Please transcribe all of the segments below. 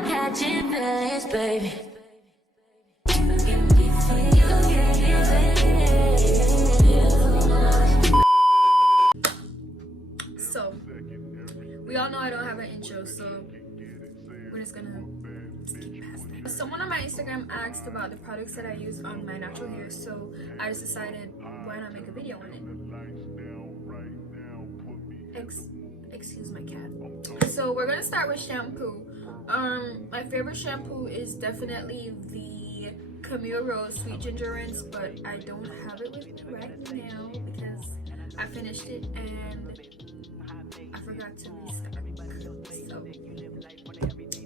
catching feelings, baby. So, we all know I don't have an intro, so we're just gonna skip past that. Someone on my Instagram asked about the products that I use on my natural hair, so I just decided why not make a video on it. Excuse my cat. So we're gonna start with shampoo. My favorite shampoo is definitely the Camille Rose Sweet Ginger Rinse, but I don't have it with me right now because I finished it and I forgot to restart. So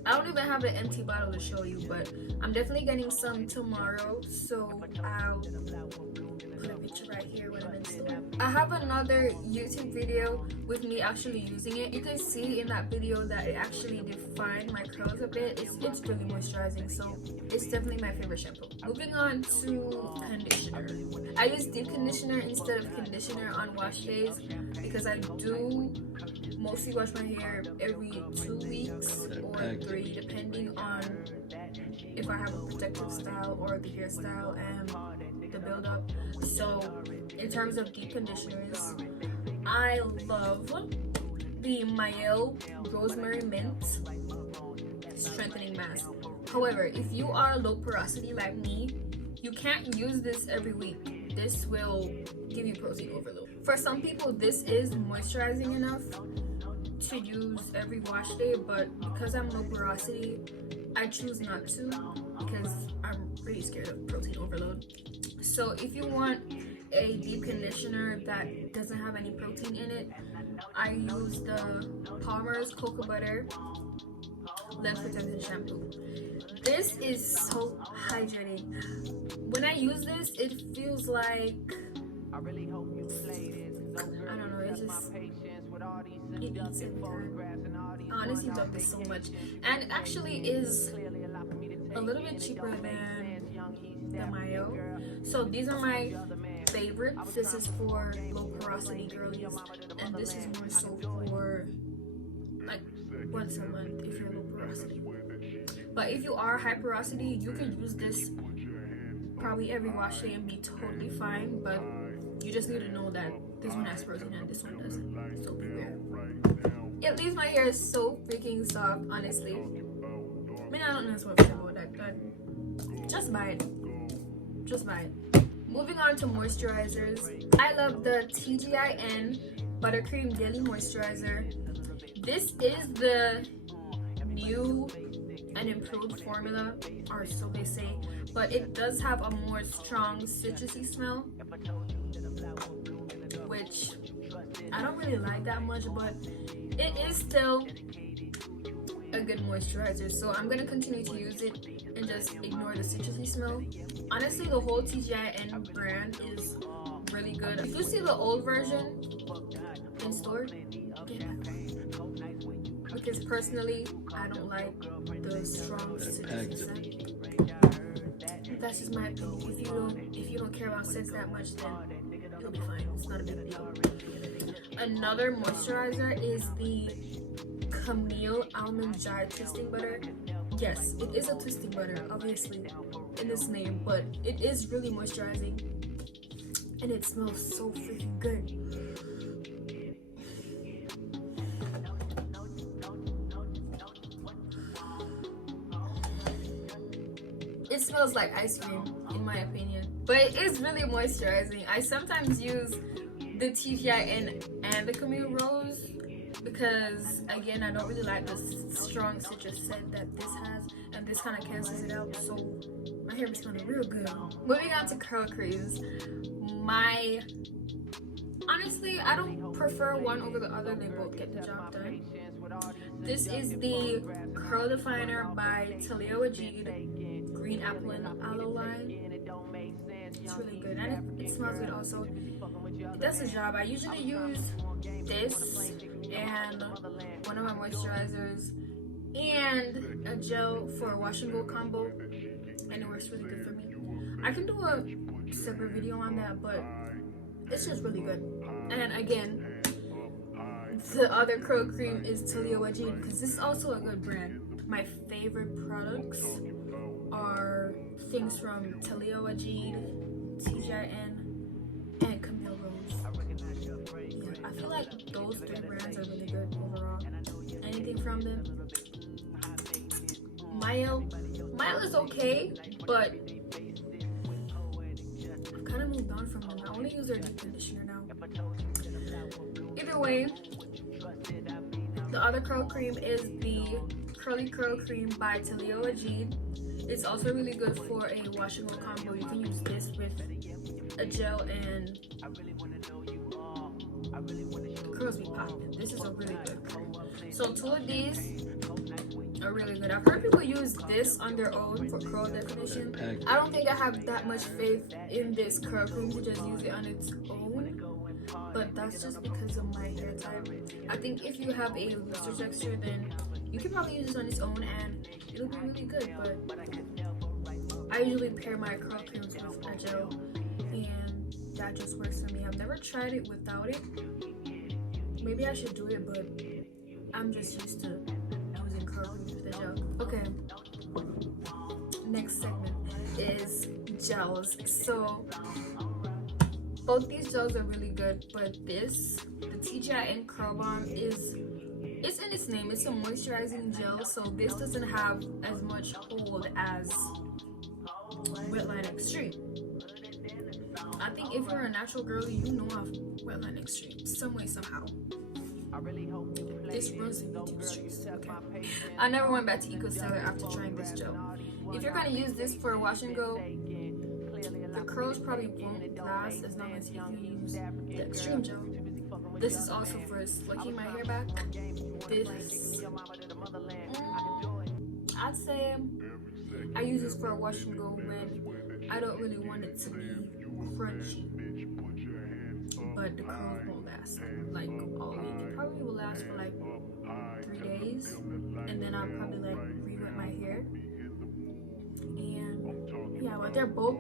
I don't even have an empty bottle to show you, but I'm definitely getting some tomorrow, so I'll put a picture right here when I'm in store. I have another YouTube video with me actually using it. You can see in that video that it actually defined my curls a bit. It's really moisturizing, so it's definitely my favorite shampoo. Moving on to conditioner. I use deep conditioner instead of conditioner on wash days because I do mostly wash my hair every 2 weeks or 3, depending on if I have a protective style or the hairstyle and the build-up. So in terms of deep conditioners, I love the Mielle Rosemary Mint Strengthening Mask. However, if you are low porosity like me, you can't use this every week. This will give you protein overload. For some people, this is moisturizing enough to use every wash day, but because I'm low porosity, I choose not to because I'm pretty scared of protein overload. So if you want a deep conditioner that doesn't have any protein in it, I use the Palmer's Cocoa Butter Lens Protecting Shampoo. This is so hydrating. When I use this, it feels like, I don't know, it's just, it eats every time. I honestly love this so much, and it actually is a little bit cheaper than the Mielle. So these are my favorites. This is for low porosity girlies, and this is more so for like once a month if you're low porosity. But if you are high porosity, you can use this probably every wash day and be totally fine, but you just need to know that this one has protein and this one doesn't, so beware. It leaves my hair so freaking soft, honestly. I mean, I don't know what's about that, but just buy it. Just buy it. Moving on to moisturizers. I love the TGIN Buttercream Daily Moisturizer. This is the new and improved formula, or so they say, but it does have a more strong citrusy smell, which I don't really like that much, but it is still a good moisturizer, so I'm gonna continue to use it and just ignore the citrusy smell. Honestly, the whole TGIN brand is really good. If you see the old version in store, get that, because personally I don't like the strong citrusy scent. That's just my opinion. If you don't care about scents that much, then it'll be fine. It's not a big deal. Another moisturizer is the Camille Almond Jar Twisting Butter. Yes, it is a twisting butter, obviously, in this name, but it is really moisturizing, and it smells so freaking good. It smells like ice cream, in my opinion, but it is really moisturizing. I sometimes use the TGIN and the Camille Rose because, again, I don't really like the strong citrus scent that this has, and this kind of cancels it out, so my hair is smelling real good. Moving on to curl creams. Honestly, I don't prefer one over the other. They both get the job done. This is the Curl Definer by Taliah Waajid Green Apple and Aloe Line. It's really good, and it smells good also. It does the job. I usually use this and one of my moisturizers and a gel for a wash and go combo, and it works really good for me. I can do a separate video on that, but it's just really good. And again, The other curl cream is Taliah Waajid, because this is also a good brand. My favorite products are things from Taliah Waajid, TGIN, and Camille. Yeah, I feel like those three brands are really good overall. Anything from them? Mielle is okay, but I've kind of moved on from them. I only use their deep conditioner now. Either way, the other curl cream is the Curly Curl Cream by Taliah Waajid. It's also really good for a wash and go combo. You can use this with a gel and the curls be popping. This is a really good cream. So two of these are really good. I've heard people use this on their own for curl definition. I don't think I have that much faith in this curl cream to just use it on its own, but that's just because of my hair type. I think if you have a looser texture, then you can probably use this on its own and it'll be really good. But I usually pair my curl creams with a gel, and that just works for me. I've never tried it without it. Maybe I should do it, but I'm just used to using curl creams with a gel. Okay, next segment is gels. So both these gels are really good, but this, the TGIN Curl Bomb, it's in its name. It's a moisturizing gel, so this doesn't have as much hold as Wetline Extreme. I think if you're a natural girl, you know of Wetline Extreme some way, somehow. This runs the YouTube streets. Okay. I never went back to EcoSellar after trying this gel. If you're gonna use this for a wash and go, the curls probably won't last as long as you use the Extreme gel. This is also for slicking my hair back. This, I'd say I use this for a wash and go when I don't really want it to be crunchy, but the curls won't last like all week. It probably will last for like 3 days, and then I'll probably like re-wet my hair. And yeah, but they're both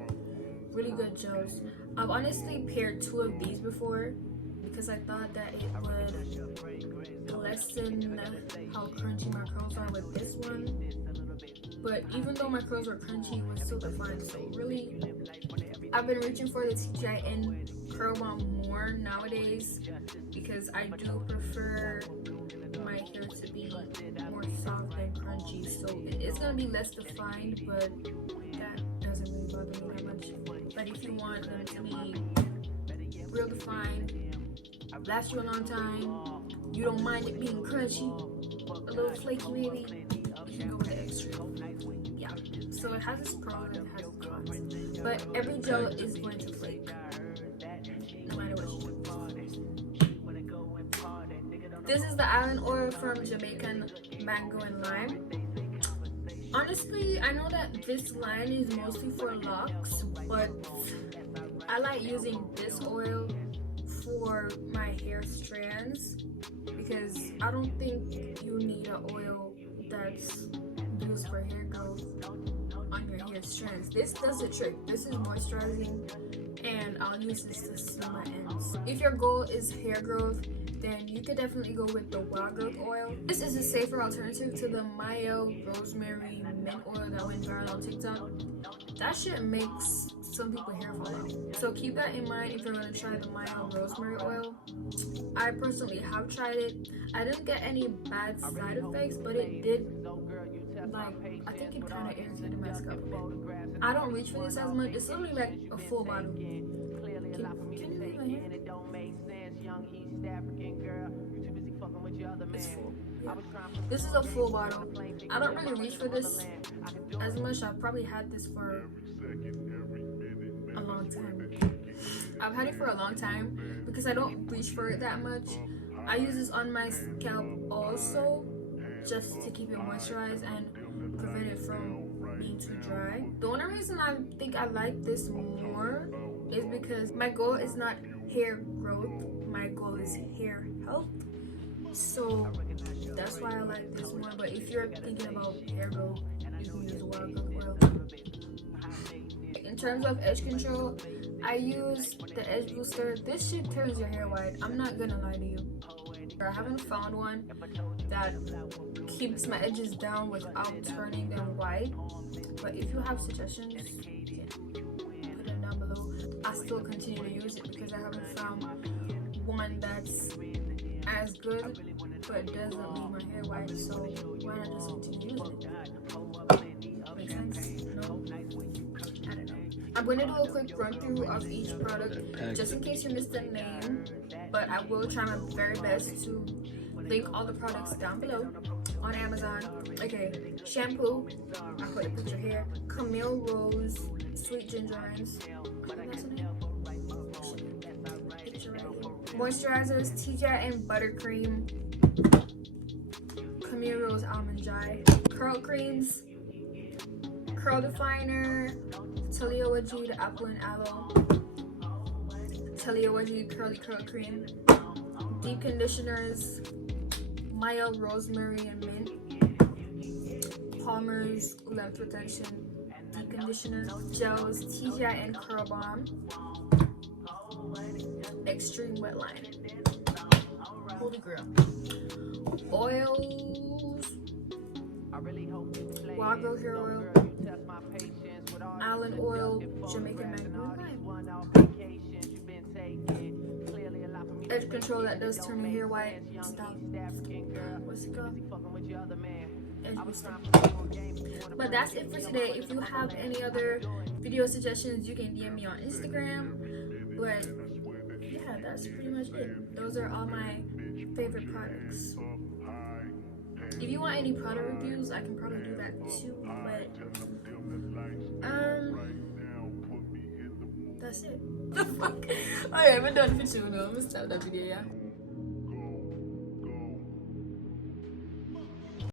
really good gels. I've honestly paired two of these before because I thought that it would lessen how crunchy my curls are with this one. But even though my curls were crunchy, it was still defined. So really, I've been reaching for the TGIN Curl Bomb more nowadays because I do prefer my hair to be more soft and crunchy. So it's gonna be less defined, but that doesn't really bother me that much. But if you want them to be real defined, last you a long time, you don't mind it being crunchy, a little flaky maybe, you can go with the Extreme. Yeah, so it has its pros and it has its cons, but every gel is going to flake, no matter what you do. This is the Island Oil from Jamaica Mango and Lime. Honestly, I know that this line is mostly for locks, but I like using this oil for my hair strands because I don't think you need an oil that's used for hair growth on your hair strands. This does the trick. This is moisturizing, and I'll use this to seal my ends. If your goal is hair growth, then you could definitely go with the Wild Growth oil. This is a safer alternative to the Mielle Rosemary Mint oil that went viral on TikTok. That shit makes some people hair fall out. So keep that in mind if you're gonna try the Mielle Rosemary oil. I personally have tried it. I didn't get any bad side effects, but it did, like, I think it kind of irritated my scalp a bit. I don't reach for this as much. It's literally like a full bottle. Can you see my hair? It's full. Yeah. This is a full bottle. I don't really reach for this as much. I've probably had this for a long time. I've had it for a long time because I don't reach for it that much. I use this on my scalp also just to keep it moisturized and prevent it from being too dry. The only reason I think I like this more is because my goal is not hair growth, my goal is hair health. So that's why I like this more. But if you're thinking about hair growth, you can use Wild Growth oil. In terms of edge control, I use the Edge Booster. This shit turns your hair white. I'm not gonna lie to you. I haven't found one that keeps my edges down without turning them white, but if you have suggestions, you can put them down below. I still continue to use it because I haven't found one that's as good but doesn't leave my hair white, so why not just continue using it? Make sense? No? I don't know. I'm going to do a quick run through of each product just in case you missed the name, but I will try my very best to link all the products down below on Amazon. Okay, shampoo, I put a picture here. Camille Rose Sweet Ginger Rinse. Moisturizers, TGIN Buttercream, Camille Rose Almond Joy, curl creams, curl definer, Taliah Waajid Apple and Aloe, Taliah Waajid Curly Curl Cream, deep conditioners, Mielle Rosemary and Mint, Palmer's Length Retention Deep Conditioner, gels, TGIN Curl Balm, Extreme Wet Line, holy grail, oils, Wagro Hair Oil, Allen Oil, Jamaican Magnolia, edge control that does turn my hair white. Stop. What's it called? Edge booster. But that's it for today. If you have any other video suggestions, you can DM me on Instagram. But yeah, that's pretty much it. Those are all my favorite products. If you want any product reviews, I can probably do that too. But that's it. The fuck? Alright, we're done for you now. I'm gonna stop that video, yeah.